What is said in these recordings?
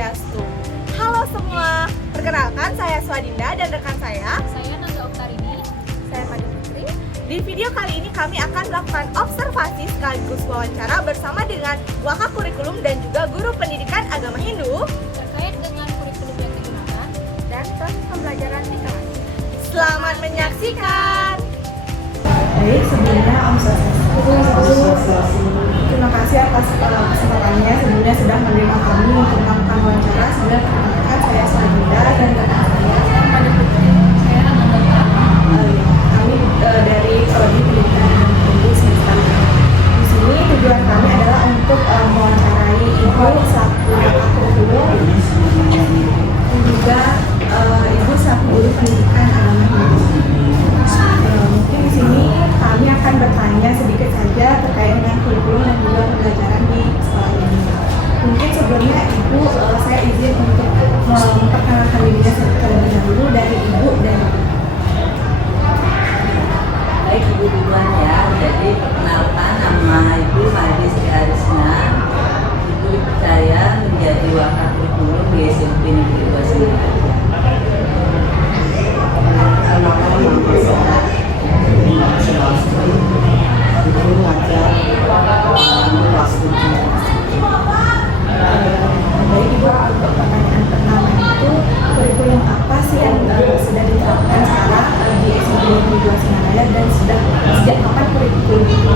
Swastiastu. Halo semua, perkenalkan saya Swadinda dan rekan saya Naga Oktarini. Saya Madu Putri. Di video kali ini kami akan melakukan observasi sekaligus wawancara bersama dengan Wakak Kurikulum dan juga guru pendidikan agama Hindu Terkait dengan kurikulum yang digunakan dan proses pembelajaran di kelas. Selamat menyaksikan. Baik, sebelumnya Om Swastiastu. Terima kasih atas kesempatannya. Sebelumnya sudah menerima kami untuk melakukan wawancara. Sebelumnya perkenalkan saya Swadinda dan rekan saya Madu Putri. Saya Naga Oktarini. kami dari Prodi Pendidikan dan Hindu semester 5. Di sini tujuan kami adalah untuk mewawancarai ibu selaku kurikulum dan juga ibu selaku guru pendidikan agama Hindu. Mungkin di sini kami akan bertanya sedikit saja terkait dengan kurikulum dan juga pembelajaran di sekolah ini. Mungkin sebelumnya Ibu, saya izin untuk memperkenalkan dirinya terlebih dahulu dari Ibu dan Baik, Ibu duluan ya. Jadi perkenalkan, nama Ibu Madi Sri Arisna. Ibu dipercaya menjadi wakil kurikulum di SMP Negeri 2 Singaraja. Baik Ibu, untuk pertanyaan pertama itu kurikulum apa sih yang sudah diterapkan sekarang di SMP Negeri 2 Singaraja dan sejak kapan kurikulum itu?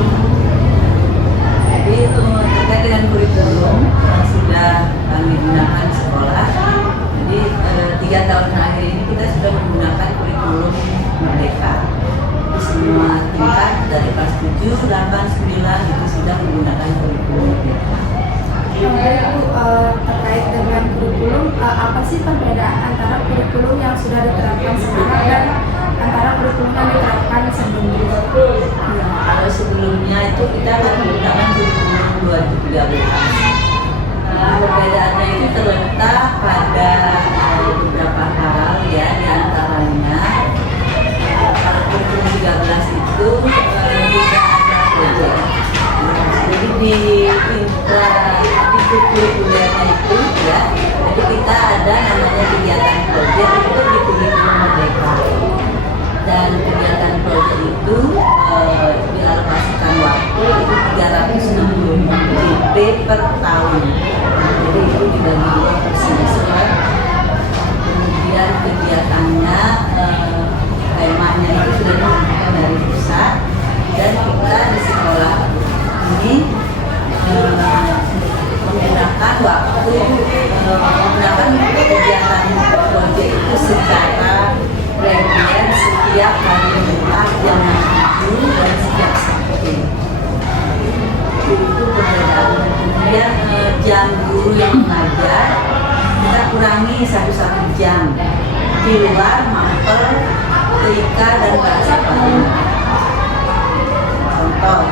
Jadi terkait dengan kurikulum yang sudah kami gunakan di sekolah. Jadi 3 tahun terakhir ini kita sudah menggunakan kurikulum Merdeka. Di semua tingkat dari kelas 7, 8, 9 itu sudah menggunakan kurikulum Merdeka. Ibu, terkait dengan kurikulum, apa sih perbedaan antara kurikulum yang sudah diterapkan sekarang dan antara kurikulum yang diterapkan sebelumnya? Kalau sebelumnya itu kita akan menggunakan kurikulum 2013. Perbedaannya itu terletak pada beberapa hal ya, diantaranya kalau kurikulum 13 itu tidak ada proyek. Jadi di kurikulernya itu ya, jadi kita ada namanya kegiatan proyek itu di kurikulum Merdeka. Dan kegiatan proyek itu dialokasikan waktu itu 360 JP per tahun. Jadi itu dibagi dua per semester. Kemudian kegiatannya temanya itu sudah ditentukan dari pusat dan kita di sekolah ini menggunakan waktu menggunakan kegiatan proyek itu secara reguler setiap hari Jumat jam 7 dan setiap Sabtu. Itu perbedaan. Kemudian jam guru yang mengajar kita kurangi 1 jam di luar mapel, TIK dan bahasa Bali. Contoh,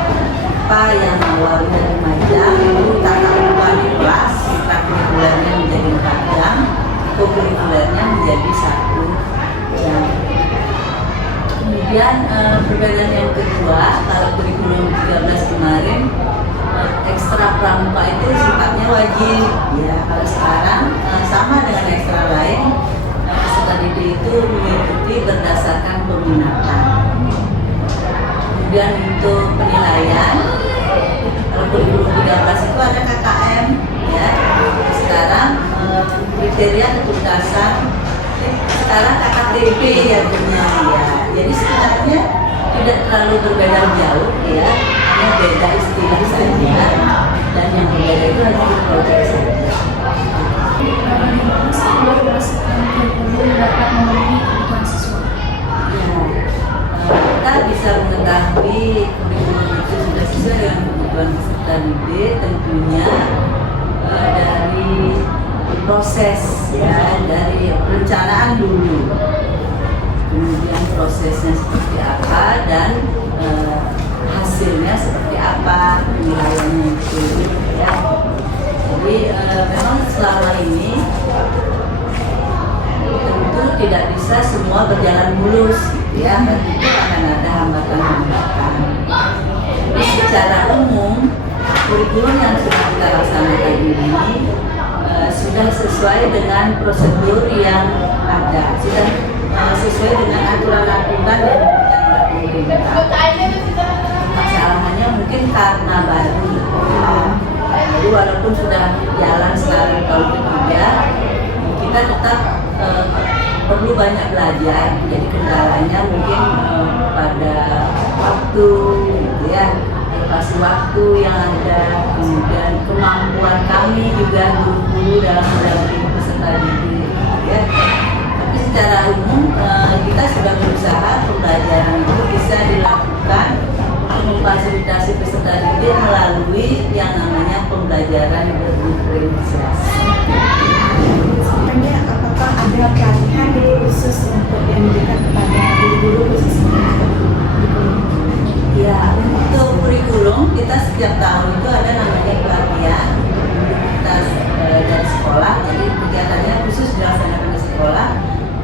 apa yang awalnya 5 jam itu tata upa di kelas, kurikulernya menjadi 4 jam, kurikulernya menjadi 1 jam. Kemudian perbedaan yang kedua, kalau kurikulum 13 kemarin ekstra pramuka itu sifatnya wajib ya. Kalau sekarang sama dengan ekstra lain, peserta didik itu mengikuti berdasarkan peminatan. Kemudian untuk penilaian, kalau kurikulum 13 itu ada KKM ya. Sekarang kriteria ketuntasan sekarang KKTP ya punya ya. Jadi sebenarnya tidak terlalu berbeda jauh ya, hanya beda istilah saja dan yang berbeda itu hanya di proyek saja. Sebuah kurikulum dapat memenuhi kebutuhan siswa. Ya, kita bisa mengetahui kurikulum itu sudah sesuai dengan kebutuhan peserta didik tentunya dari proses ya, dari perencanaan dulu, kemudian prosesnya seperti apa dan hasilnya seperti apa, penilaiannya itu ya. Jadi memang selama ini tentu tidak bisa semua berjalan mulus ya, tentu akan ada hambatan-hambatan. Jadi secara umum kurikulum yang sudah kita laksanakan ini sudah sesuai sesuai dengan prosedur yang ada, sudah sesuai dengan aturan-aturan dan masalahnya mungkin karena baru. Jadi walaupun sudah jalan sekarang tahun ketiga, kita tetap perlu banyak belajar. Jadi kendalanya mungkin pada waktu, gitu ya, alokasi waktu yang ada, kemudian kemampuan kami juga guru-guru dalam mendampingi peserta didik, ya. Tapi secara umum kita sudah berusaha pembelajaran itu bisa dilakukan memfasilitasi peserta didik melalui yang namanya pembelajaran berdiferensiasi. Sebenarnya apakah ada pelatihan khusus untuk yang diberikan kepada guru-guru khususnya? Ya, untuk kurikulum kita setiap tahun itu ada namanya pelatihan kita dari sekolah. Jadi kegiatannya khusus dilaksanakan di sekolah,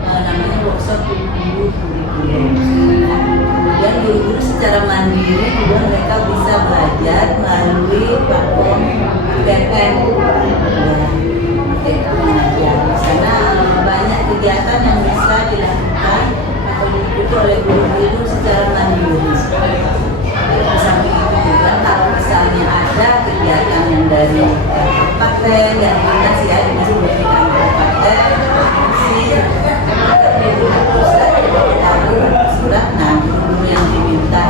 namanya workshop guru kurikulum. Kemudian guru-guru secara mandiri juga mereka bisa belajar melalui platform PPN. Di sana banyak kegiatan yang bisa dilakukan atau diikuti oleh guru-guru secara mandiri. Sampai itu juga kalau misalnya ada kegiatan yang dari paten yang kita sih ada di sini paten, surat, nah guru yang diminta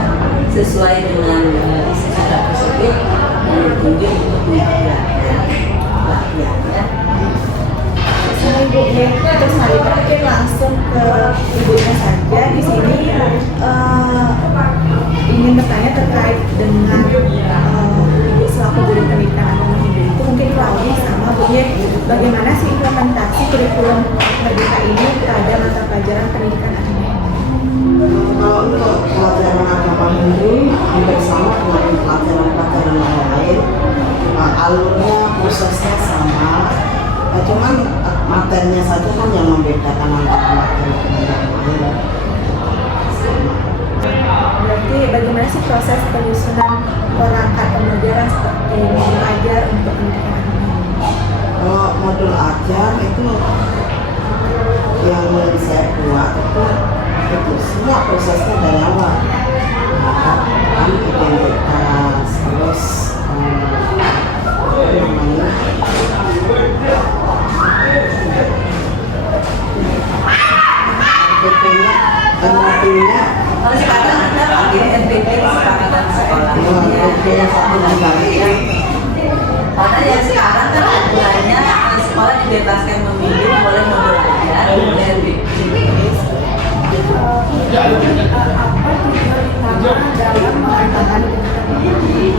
sesuai dengan isi surat tersebut ditunjuk untuk menggunakan pelatihannya. Sama ibunya, terus hari ini mungkin langsung ke ibunya saja. Di sini ingin bertanya terkait dengan ibu selaku guru pendidikan agama Hindu itu, mungkin Claudia sama Bu Ye, bagaimana sih implementasi kurikulum merdeka ini pada mata pelajaran pendidikan agama Hindu? Kalau untuk pelajaran agama Hindu hampir sama dengan pelajaran-pelajaran yang lain, alurnya, prosesnya sama, cuman materinya saja kan yang membedakan antara materi dengan yang lain. Berarti bagaimana sih proses penyusunan perangkat pembelajaran seperti modul ajar untuk pendidikan agama Hindu? Kalau modul ajar itu yang saya buat itu semua prosesnya dari awal, kan identitas, terus NPT-nya, NPT-nya Kalau sekarang ada pakai NPT kesepakatan sekolah. NPT-nya satu negara. Karena yang sekarang kan aturannya sekolah dibebaskan memilih boleh modul ajar, boleh NPT. Apa tujuan utama dalam mengatakan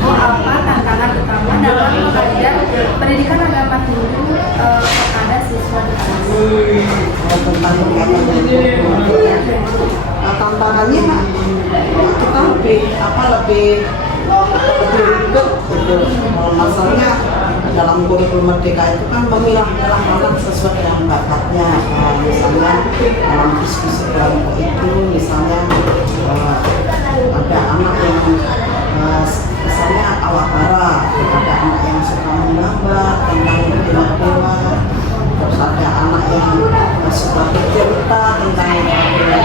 apa tantangan utama dalam mengajar pendidikan agama Hindu kepada siswa di kelas? Tentang tantangannya kita lebih ribet gitu. Masalahnya dalam kurikulum merdeka itu kan memilah-milah anak sesuai dengan bakatnya. Misalnya dalam diskusi kelompok itu, misalnya ada anak yang misalnya awakara, ada anak yang suka menggambar tentang dewa-dewa, terus ada anak yang suka bercerita tentang dewa-dewa,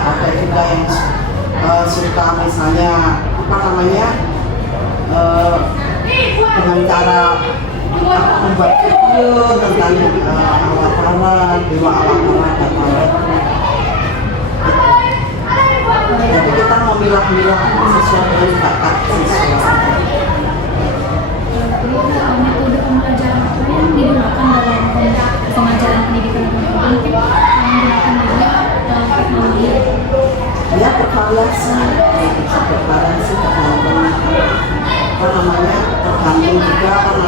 ada juga yang suka misalnya dengan cara membuat video tentang awakara, dewa awakara dan lain-lain. Jadi kita memilah-milah sesuai dengan bakat siswa. Metode pembelajaran apa yang digunakan dalam pengajaran pendidikan agama mungkin menggunakan juga teknologi? Ya bervariasi, tergantung juga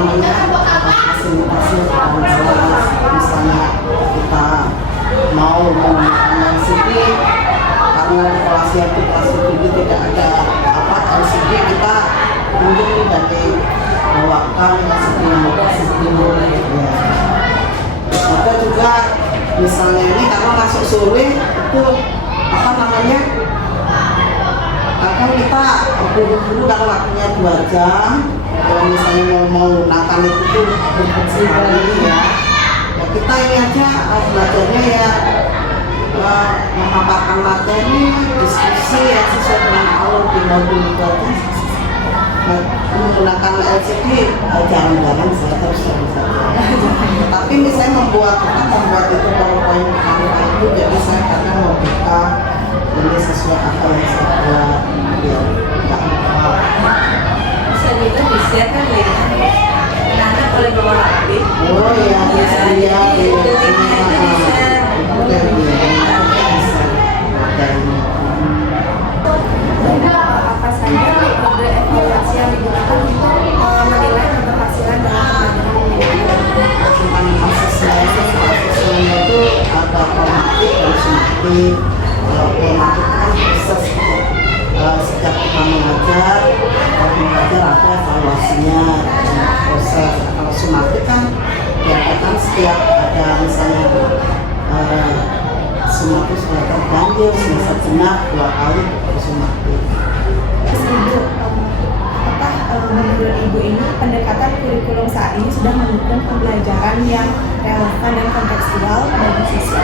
fasilitasi jelas. Misalnya kita mau menggunakan LCD karena di kelas itu tidak ada LCD, kita mungkin dari bawakan LCD ya. Ada juga misalnya ini karena masuk sore itu kadang kita buru-buru kalau waktunya 2 jam, kalau misalnya mau menggunakan itu tuh sekali ya kita ini aja belajarnya ya memaparkan materi, diskusi ya sesuai dengan alur di modul itu aja. Menggunakan LCD jarang-jarang saya terus saja. Tapi misalnya membuat itu PowerPoint itu, jadi saya kadang mau buka ini sesuai apa yang saya buat biar nggak lupa. Bisa juga di-share kan linknya anak-anak boleh bawa HP. Oh iya, Linknya itu di-share. Apa saja metode evaluasi yang digunakan untuk menilai keberhasilan dalam pembelajaran? Cuman asesmennya itu ada formatif dan sumatif. Kalau formatif kan proses sejak kita mengajar ada evaluasinya proses. Kalau sumatif kan diadakan setiap ada misalnya sumatif sudah terganjil semester genap 2 kali sumatif. Menurut Ibu ini pendekatan kurikulum saat ini sudah mendukung pembelajaran yang relevan dan kontekstual bagi siswa?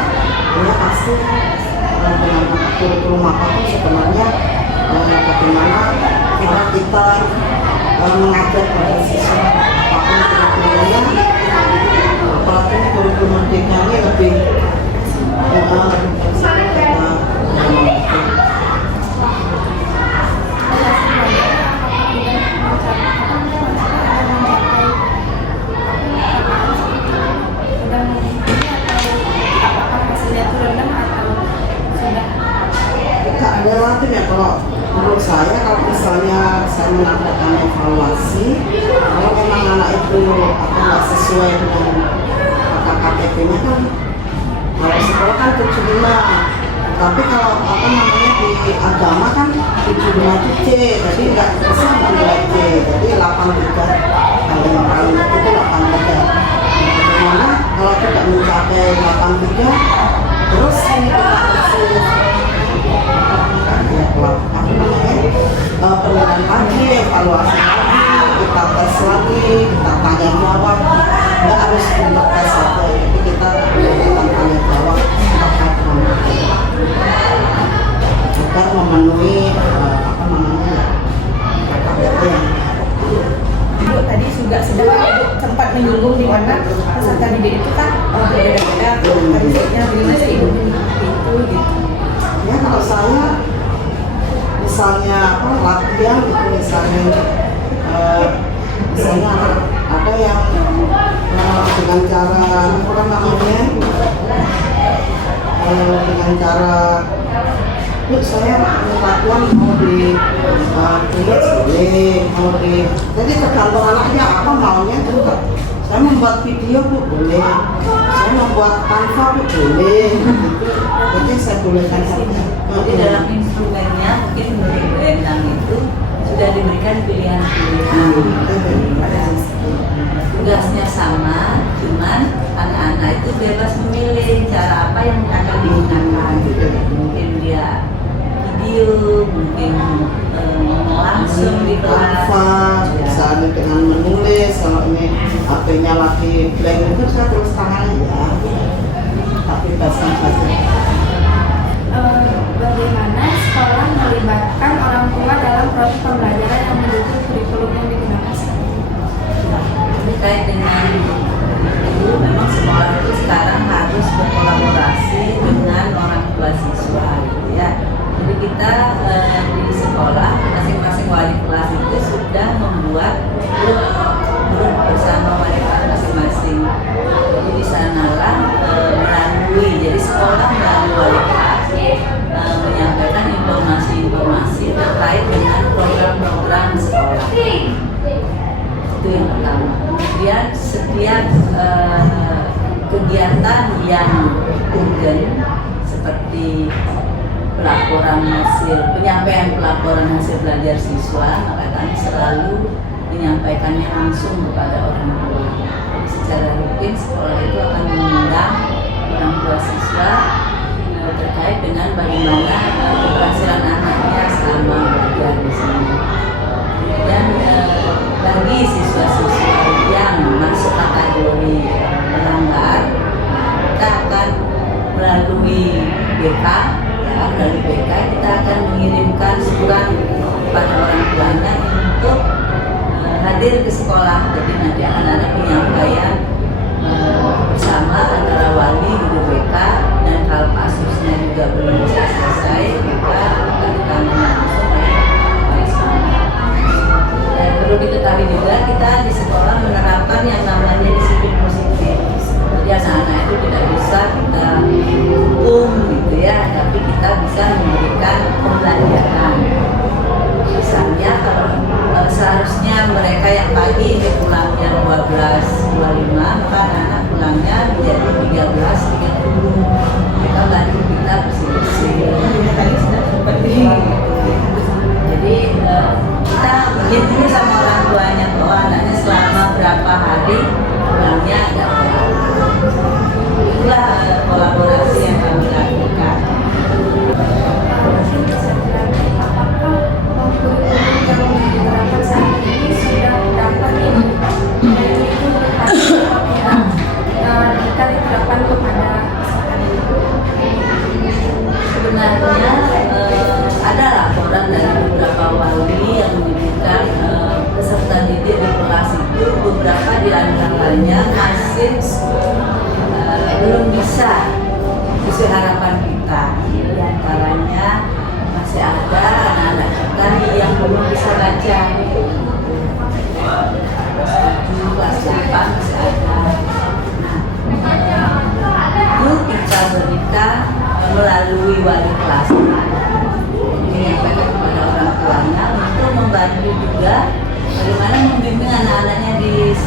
Ya pasti dengan kurikulum apa pun sebenarnya bagaimana kita mengajar pada siswa apapun kurikulumnya, apalagi kurikulum merdeka ini lebih relatif ya. Kalau menurut saya, kalau misalnya saya mengadakan evaluasi, kalau memang anak itu nggak sesuai dengan KKTP-nya kan, kalau sekolah kan 75, tapi kalau di agama kan 75 itu C, jadi nggak bisa menilai C, jadi 83 kali itu 83. Bagaimana kalau tidak mencapai 83, terus ini kita penilaian lagi, evaluasi lagi, kita tes lagi, kita tanya jawab, nggak harus untuk tes saja, jadi kita melakukan tanya jawab terkait dengan agar memenuhi KKTP yang Ibu tadi juga sempat menyinggung di mana peserta didik itu kan berbeda-beda karakteristiknya, bagaimana sih Ibu menyikapi itu gitu? Ya kalau saya misalnya latihan gitu, misalnya ada yang dengan cara dengan cara yuk saya latihan mau di tulis boleh, mau di jadi tergantung anaknya apa maunya juga. Saya membuat video bu boleh, saya membuat Canva bu boleh, jadi saya bolehkan saja. Jadi dalam instrumennya mungkin menurut Bu Endang itu sudah diberikan pilihan-pilihan. Tugasnya sama, cuman anak-anak itu bebas memilih cara apa yang akan digunakan. Mungkin dia video, mungkin langsung di kelas. Canva, misalnya dengan menulis, kalau ini HP-nya lagi blank itu saya tulis tangan ya, tapi pasang saja. Bagaimana sekolah melibatkan orang tua dalam proses pembelajaran yang mendukung kurikulum yang digunakan saat ini? Terkait dengan itu, memang sekolah itu sekarang harus berkolaborasi dengan orang tua siswa, gitu ya. Jadi kita di sekolah masing-masing wali kelas itu sudah membuat grup bersama wali kelas masing-masing. Jadi di sanalah melalui, jadi sekolah melalui wali kelas menyampaikan informasi-informasi terkait dengan program-program sekolah. Itu yang pertama. Kemudian setiap kegiatan yang urgen seperti penyampaian pelaporan hasil belajar siswa, maka kami selalu menyampaikannya langsung kepada orang tua. Secara rutin sekolah itu akan mengundang orang tua siswa terkait dengan bagaimana keberhasilan anaknya selama belajar di sini. Dan bagi siswa-siswa yang masuk kategori melanggar, bisa sesuai harapan kita. Di antaranya masih ada anak-anak kita yang belum bisa baca. Kelas 8 masih ada. Itu kita berikan melalui wali kelas. Menyampaikan kepada orang tuanya untuk membantu juga bagaimana membimbing anak-anaknya di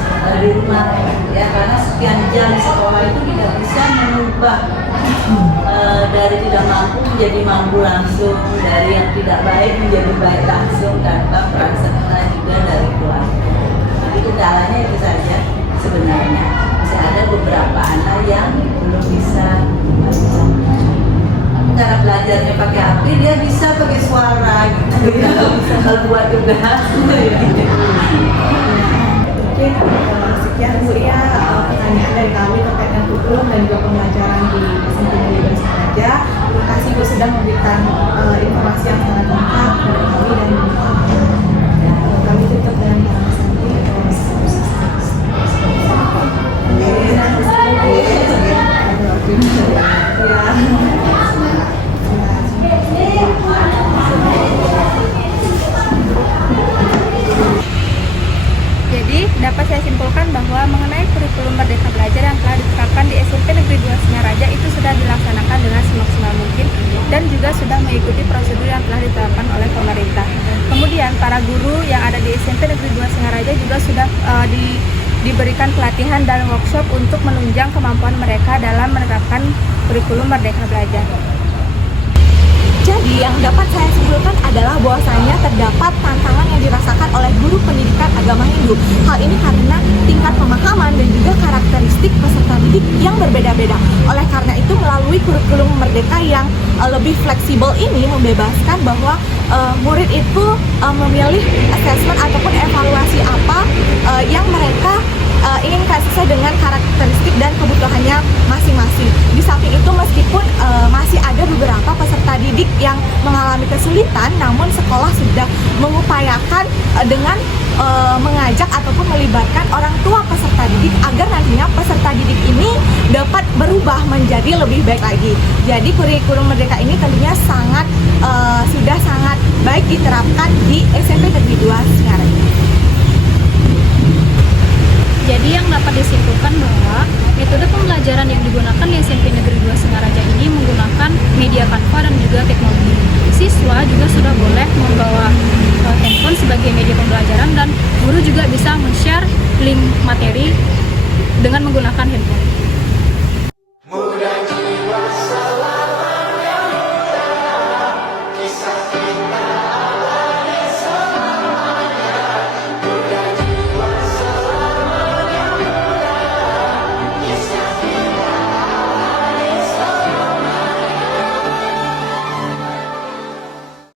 rumah, ya, karena sekian jam di sekolah itu tidak bisa mengubah dari tidak mampu menjadi mampu langsung, dari yang tidak baik menjadi baik langsung tanpa peran serta juga dari keluarga. Jadi kendalanya itu saja sebenarnya. Masih ada beberapa anak yang belum bisa membaca. Cara belajarnya pakai HP, dia bisa pakai suara gitu. Bisa buat juga. Oke, sekian Bu ya pertanyaan dari kami terkait dengan kurikulum dan juga pembelajaran di SMP Negeri 2 Singaraja. Terima kasih Bu sudah memberikan informasi yang sangat lengkap kepada kami dan kami tutup dengan kata Jadi, dapat saya simpulkan bahwa mengenai kurikulum Merdeka Belajar yang telah diterapkan di SMP Negeri 2 Singaraja itu sudah dilaksanakan dengan semaksimal mungkin dan juga sudah mengikuti prosedur yang telah ditetapkan oleh pemerintah. Kemudian, para guru yang ada di SMP Negeri 2 Singaraja juga sudah diberikan pelatihan dan workshop untuk menunjang kemampuan mereka dalam menerapkan kurikulum Merdeka Belajar. Jadi yang dapat saya simpulkan adalah bahwasanya terdapat tantangan yang dirasakan oleh guru pendidikan agama Hindu. Hal ini karena tingkat pemahaman dan juga karakteristik peserta didik yang berbeda-beda. Oleh karena itu melalui kurikulum Merdeka yang lebih fleksibel ini membebaskan bahwa murid itu memilih assessment ataupun evaluasi apa yang mereka inginkan sesuai dengan karakteristik dan kebutuhannya masing-masing. Di samping itu meskipun masih ada beberapa peserta didik yang mengalami kesulitan, namun sekolah sudah mengupayakan dengan mengajak ataupun melibatkan orang tua peserta didik agar nantinya peserta didik ini dapat berubah menjadi lebih baik lagi. Jadi kurikulum Merdeka ini tentunya sudah sangat baik diterapkan di SMP Negeri 2 Singaraja. Jadi yang dapat disimpulkan bahwa metode pembelajaran yang digunakan di SMP Negeri 2 Singaraja ini menggunakan media Canva dan juga teknologi. Siswa juga sudah boleh membawa handphone sebagai media pembelajaran dan guru juga bisa men-share link materi dengan menggunakan handphone.